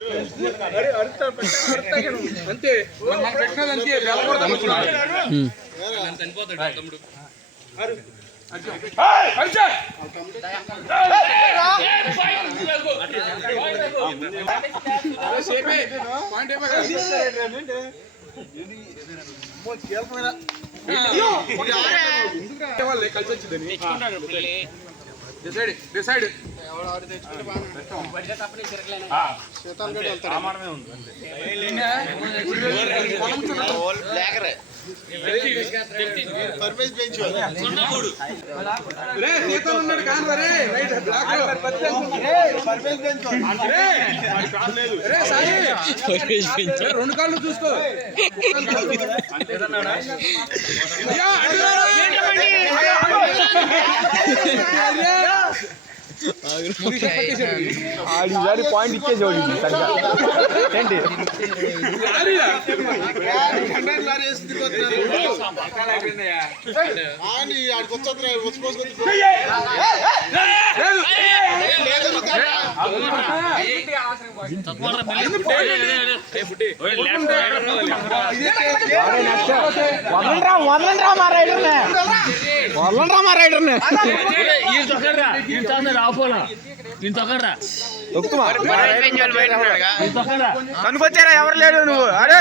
అంతే మన పెట్టినది కలిసి వచ్చిందని డిసైడ్ రెండు కాళ్ళు చూసుకో ఆడి పాయింట్ ఇచ్చేసేవాడు ఏంటి వదలండ్రా మా రైడర్ని కనుకొచ్చారా ఎవరు లేడు నువ్వు అరే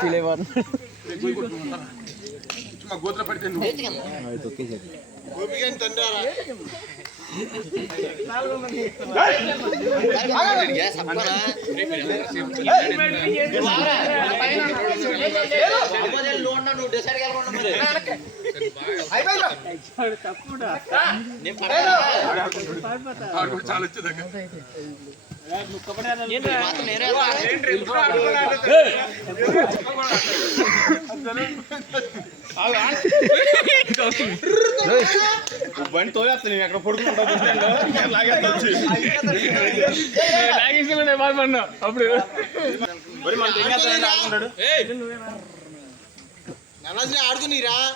ఫీల్ అయ్యారు గోత్ర పడితే చాలా బండి తోలేస్తా నేను ఎక్కడ పడుకుంటా బాధపడినా అప్పుడు ఆడుకునిరా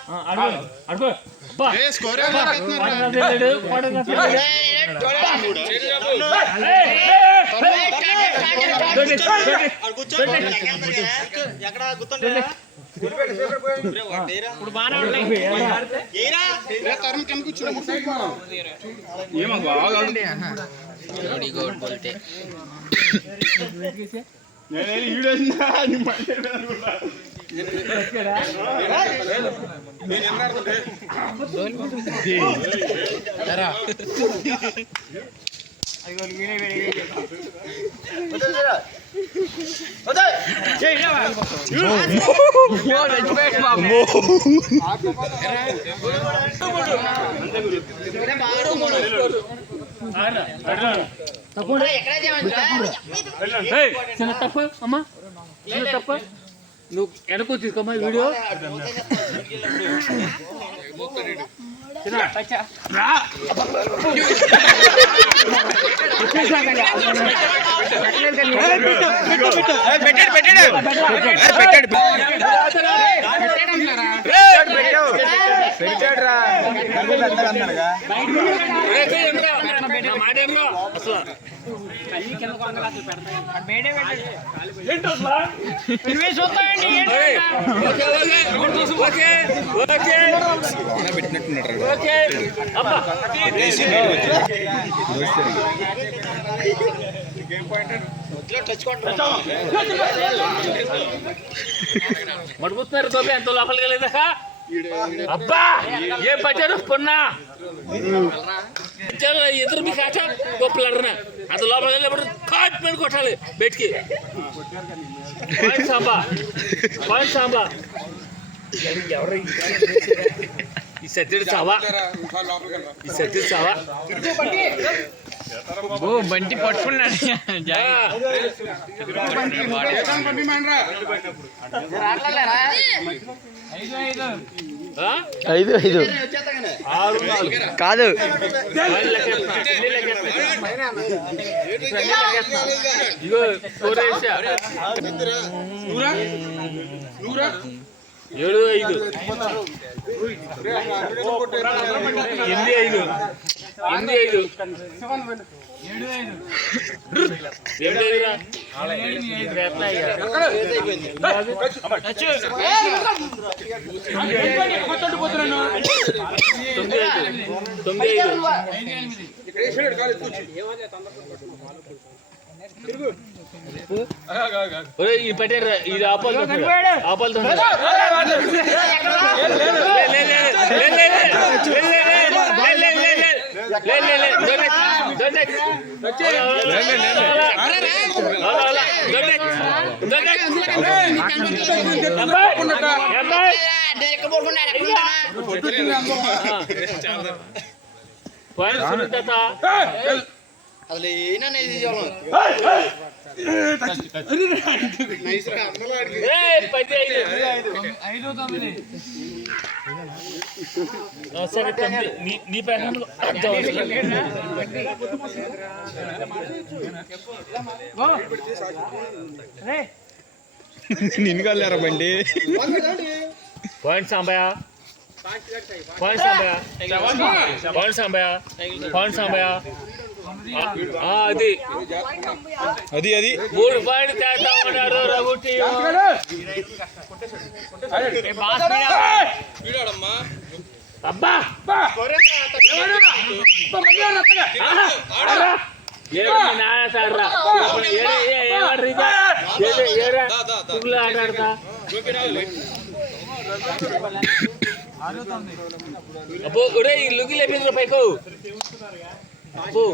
ఆడుకో ఎక్కడ గుర్తుంటే ఇప్పుడు బాగా తప్పు అమ్మా తప్ప నువ్వు వెనక్కు తీసుకోమ్మా వీడియో మడుగుతున్నారు తోపి ఎంతో లోపలికి వెళ్ళేదా అబ్బా ఏ పట్టారు కొన్నా ఎదురు మీ కాచా గొప్పలన్నా అంత లోపలికి వెళ్ళినప్పుడు కాట్ మీద కొట్టాలి బయటికి పాయింట్ సాంబా ఎవరు ఈ సత్యుడు చావా ఓ బంటి పట్టుకున్నాడు ఐదు కాదు 7-5 8-5 ఈ పెట్టారు ఇది ఆపాలి సరే నీ ప్రశ్నలు నిన్ను కల్లారా బండి పాయింట్ సాంబయ్య అది 3 పాయింట్ తేడా ఉన్నారు రఘు టీం అబ్బా ఆటాడతా అబ్బో ఒరే లుకి లేపింది పైకు అబ్బో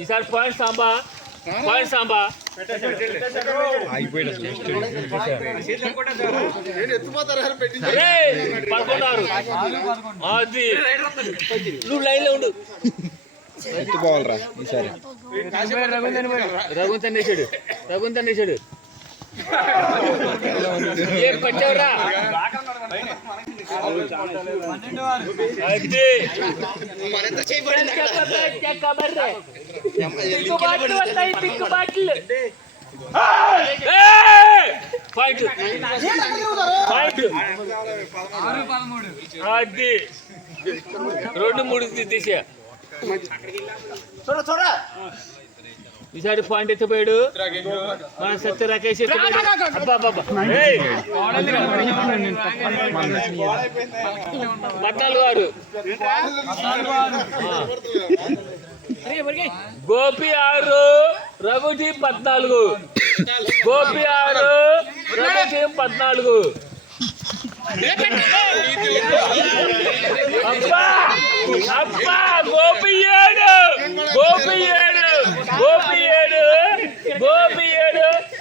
ఈసారి పాయింట్ సాంబా పడుకున్నారు అది నువ్వు లైన్ లో ఉండు ఎత్తుకోవాలరా ఈసారి రఘున్ తన్నేశాడు ఏం పట్టావురా అది 2-3 తీసా ఈసారి పాయింట్ ఎత్తిపోయాడు మన సత్య రాకేష్ పద్నాలుగు గోపి 6 రఘు టీం 14 గోపి 6 రఘు టీం 14 అబ్బా గోపి 7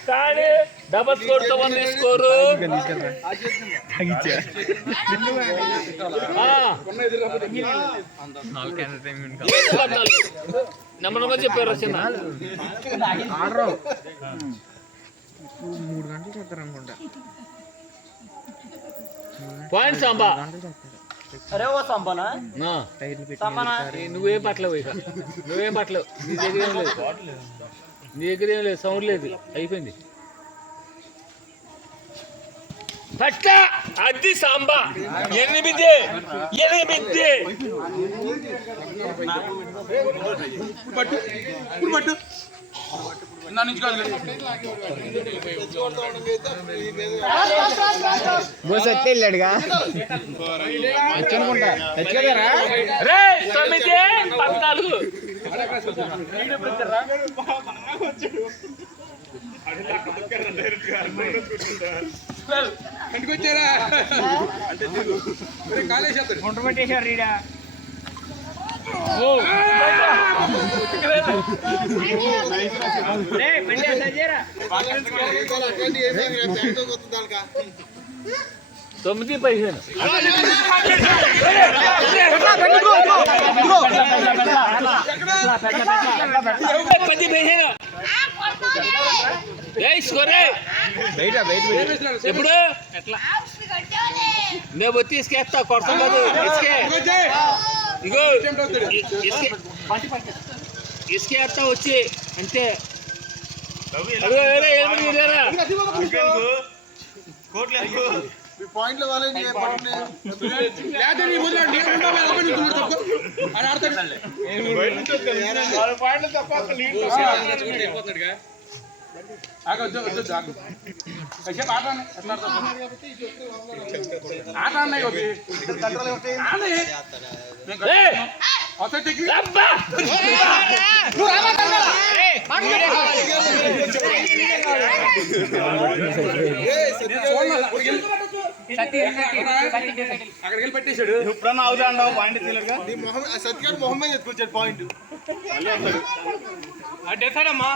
కానీ డబల్ స్కోర్ తో 1 స్కోరు నెంబర్ చెప్పారు చిన్న 3 గంటలు చేస్తారు అనుకుంటా పాయింట్ సాంబా అరే ఓ సంపనా నువ్వేం పట్టలేవు ఇక నువ్వేం పట్టలేవు నీ దగ్గర ఏం లేదు సౌండ్ లేదు అయిపోయింది పట్ట అది సాంబా 8 బస్ వచ్చి వెళ్ళాడుగా వచ్చనుకుంటా తెచ్చుకోరా రే 9-14 ఇంటికొచ్చారా పెట్టేశారు రీడా తొమ్మిది 15 10 15 స్కోరే ఎప్పుడు నేను తీసుకేస్తా కొడతాం కాదు ఇగో ఇసుకేస్తా వచ్చి అంతే పాయింట్లు వాళ్ళని అక్కడికి వెళ్ళి పెట్టేశాడు. ఎప్పుడన్నా అవుతా ఉండవు పాయింట్ తీయలేదుగా. సత్యగాడు మొహమ్మద్ ఎత్తుకొచ్చాడు పాయింట్. అడ్డేస్తాడమ్మా.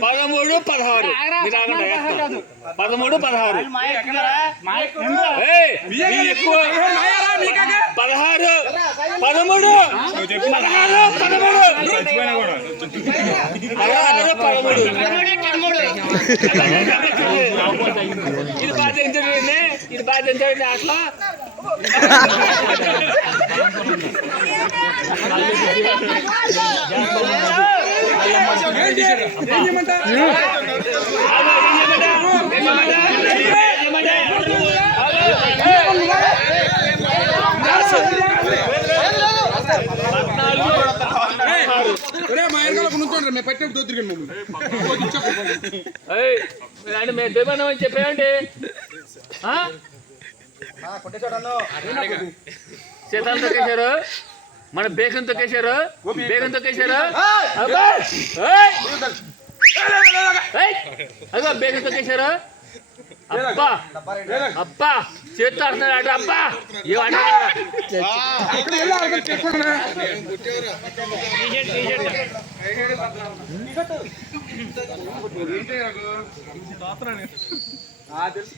పదమూడు 16 13 16 ఎక్కువ 16 13 ఇది బాధ్యత ఇది బాధ్యత అట్లా మేము దేవన్నామని చెప్పామండి శీతాలు తొక్కేశారు మన బేగం తొక్కేశారు అదో బేగం తొక్కేశారు అబ్బా అబ్బా చేతితో ఆడుతున్నాడు ఆట అబ్బా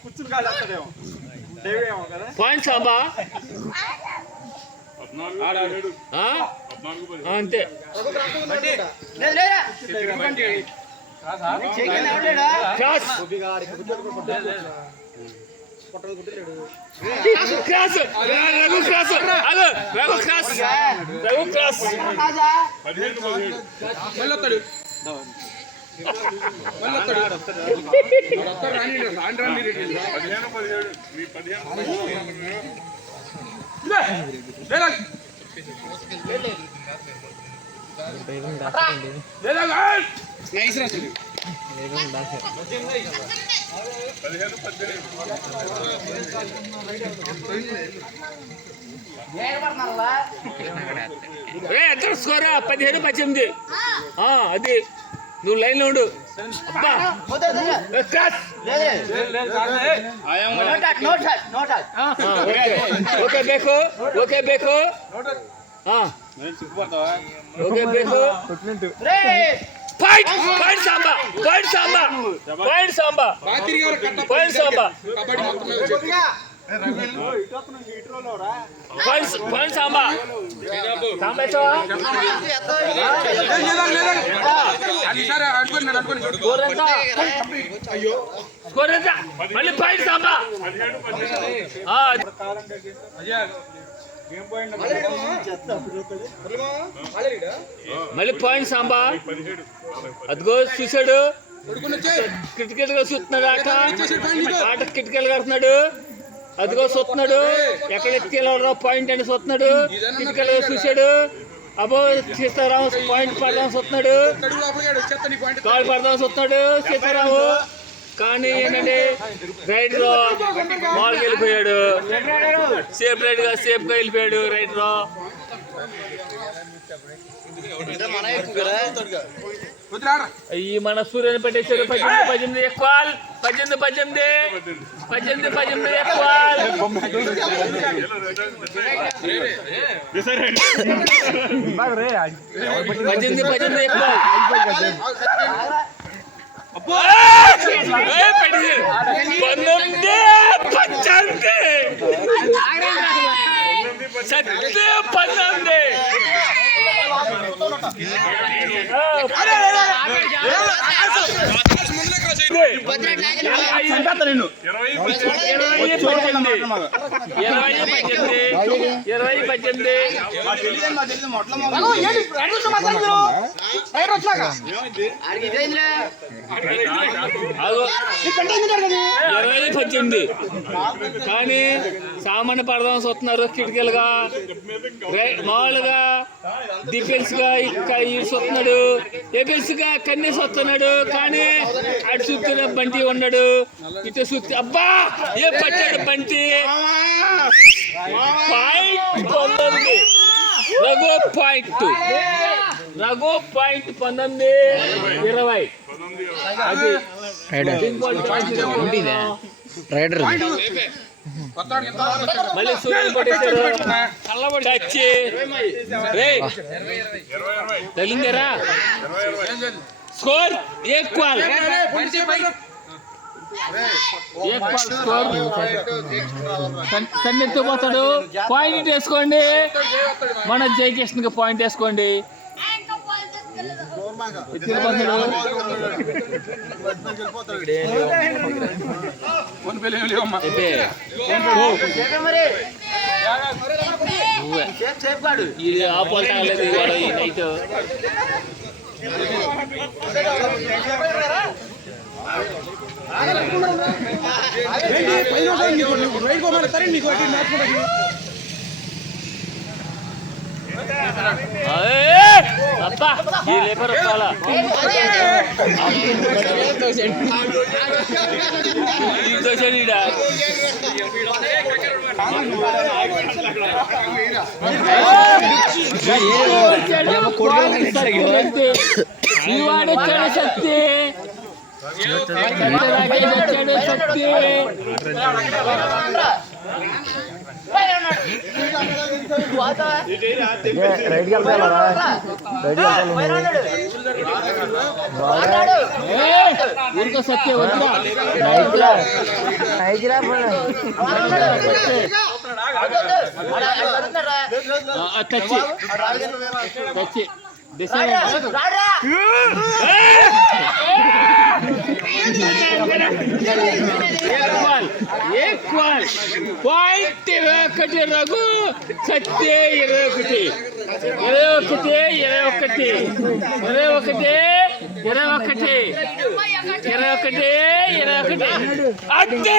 కూర్చుని కాదు పాయింట్ సాంబా అంతే cross Raghu cross Raghu cross Raghu cross ఎంత స్కోరా 15 18 అది నువ్వు లైన్ లో ఉండు అబ్బా ఓకే బేకు ఓకే బేకు ఓకే బేకు point point Samba point Samba point Samba point Samba point Samba Samba score ఎంత మళ్ళీ పాయింట్ సాంబా మళ్ళీ పాయింట్ సాంబా అదిగో చూసాడు క్రిటికల్ గా చూస్తున్నాడు ఆట క్రిటికల్ గా ఆడుతున్నాడు అదిగో చూస్తున్నాడు ఎక్కడ ఎత్తిలో పాయింట్ అని చూస్తున్నాడు క్రిటికల్ గా చూశాడు అబ్బో సీతారాము పాయింట్ పడదాం చూస్తున్నాడు కాల్ పడదాం చూస్తున్నాడు సీతారాము కానీ ఏంటంటే రైడర్ మాల్కి వెళ్ళిపోయాడు. సేఫ్ రైడ్గా సేఫ్గా వెళ్ళిపోయాడు రైడర్. ఈ మన సూర్యుని పెట్టేశారు. 18 ఎక్కువ 18 ఎక్కువ 18 ఎక్కువ 18 కానీ సామాన్య పడదాం వస్తున్నారు. కిటికీలుగా మామూలుగా డిఫెన్స్ గా ఇక్కడ వస్తున్నాడు. ఎబిల్స్ గా కన్నీసి వస్తున్నాడు. కానీ అటు చూస్తున్న బంటి ఉన్నాడు. ఇటు చూస్తే అబ్బా ఏ పట్టాడు బంటి. పాయింట్ 19 రఘు పాయింట్ 19 20 అది రైడర్ మళ్ళీ సూర్యుడు కొట్టేశారు. తగిలిందేరా స్కోర్ ఈక్వల్ స్కోర్. కన్నెత్తిపోతాడు. పాయింట్ వేసుకోండి. మన జయకృష్ణకి పాయింట్ వేసుకోండి. ఆపోల్ తాగలేదు ఇవాళ ఈ నైట్. అబ్బా ఈ లేబర్ చాలా శక్తి उनको सत्य పాయింట్ 21 రఘు సత్య 21 అంతే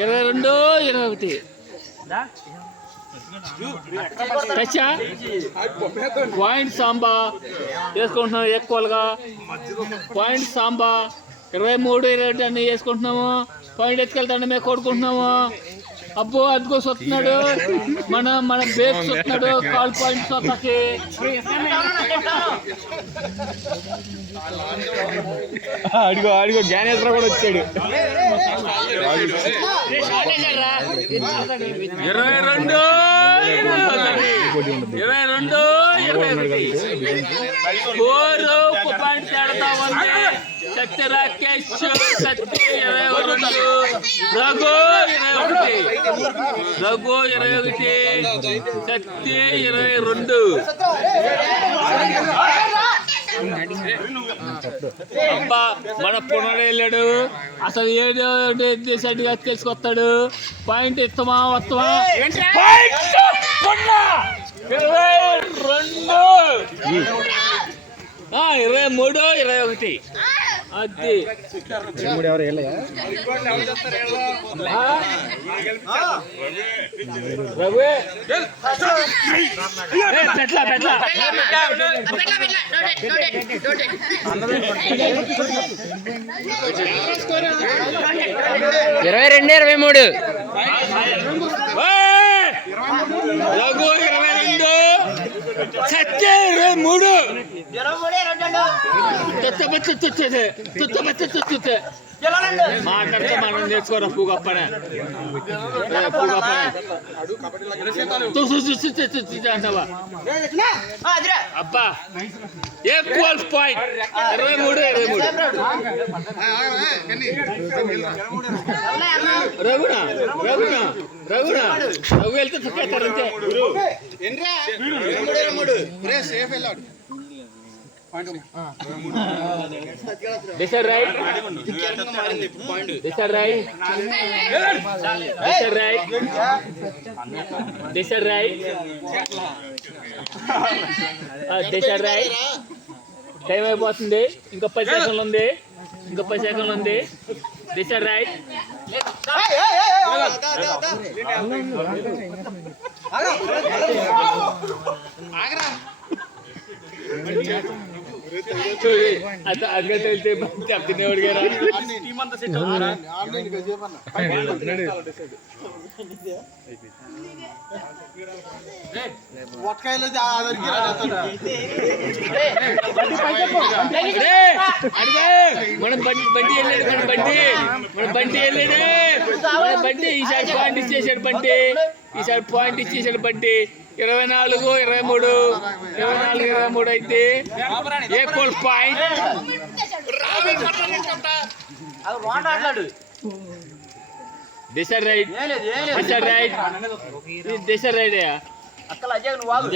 22 పాయింట్ సాంబా వేసుకుంటున్నాం. ఎక్కువగా పాయింట్ సాంబా 23-22 అన్ని వేసుకుంటున్నాము. పాయింట్ ఎత్తుకెళ్తాడు మేము కొడుకుంటున్నాము. అబ్బో అదిగో వస్తున్నాడు మన బేస్ వస్తున్నాడు. కాల్ పాయింట్ సొత్తకి అడిగో జ్ఞానేశ్వర కూడా వచ్చాడు. 22 పాయింట్ తేడా ఉంది. సత్య రాకేష్ సత్య 22 రఘు 21 సత్య 22. అబ్బా మన పునడు వెళ్ళాడు. అసలు ఏదో సైడ్గా తీసుకొస్తాడు. పాయింట్ ఇస్తామా వస్తామా 22 23 21 అది ఎవరు వెళ్ళయా రఘు పెట్ల 22-23 రఘు 22 సత్య 23 మాట్లాడితే మనం నేర్చుకోరా పూగప్పనే అంటావా అబ్బా ఈక్వల్ పాయింట్ 23 రఘునా రఘు వెళ్తే తొక్కేస్తారు అంతే This is right. This is right. This is right. This is right. This is right. Time అయిపోతుంది ఇంకా 10 సెకండ్లు ఉంది This is right. అక్కడ వెళ్తే తినేవాడు గారా మనం బండి వెళ్ళాడు ఈసారి పాయింట్ ఇచ్చేసాడు బండి 24, 23 అయితే equal point this are right అక్కడ అజయ్ నువ్వు వాగు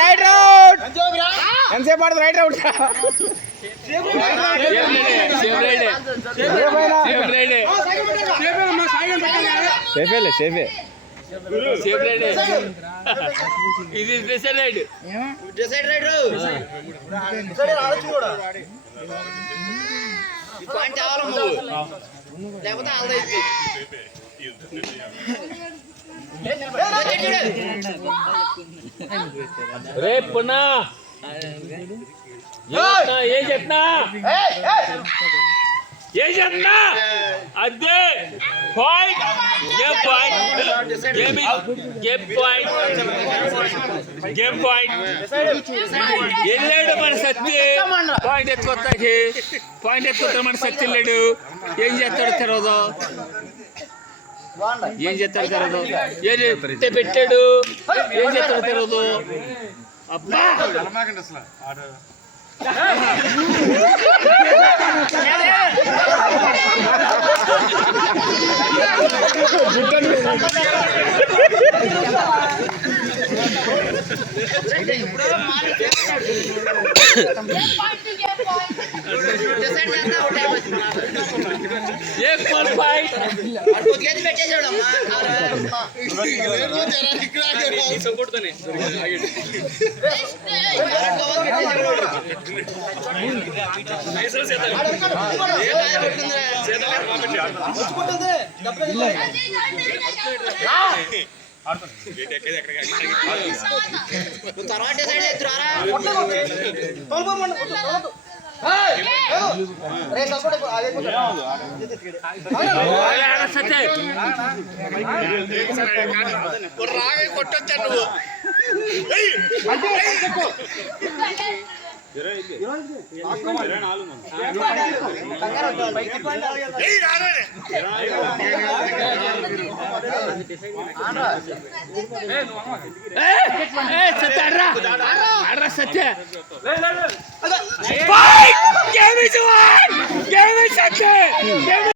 రైట్ రౌట్ ఎంతసేపు పడుతుంది రైట్ రౌట్ సేఫే ఇది డిసైడ్ లేకపోతే రేపునా ఏం చెప్తున్నా అదే పాయింట్ గేమ్ పాయింట్ వెళ్ళాడు మన శక్తి పాయింట్ ఎత్తుకొస్తా మన శక్తి వెళ్ళాడు ఏం చేస్తాడు తెరవదు ఏది పెట్టాడు ఏం చేస్తాడు తెరవదు అబ్బా Shatya!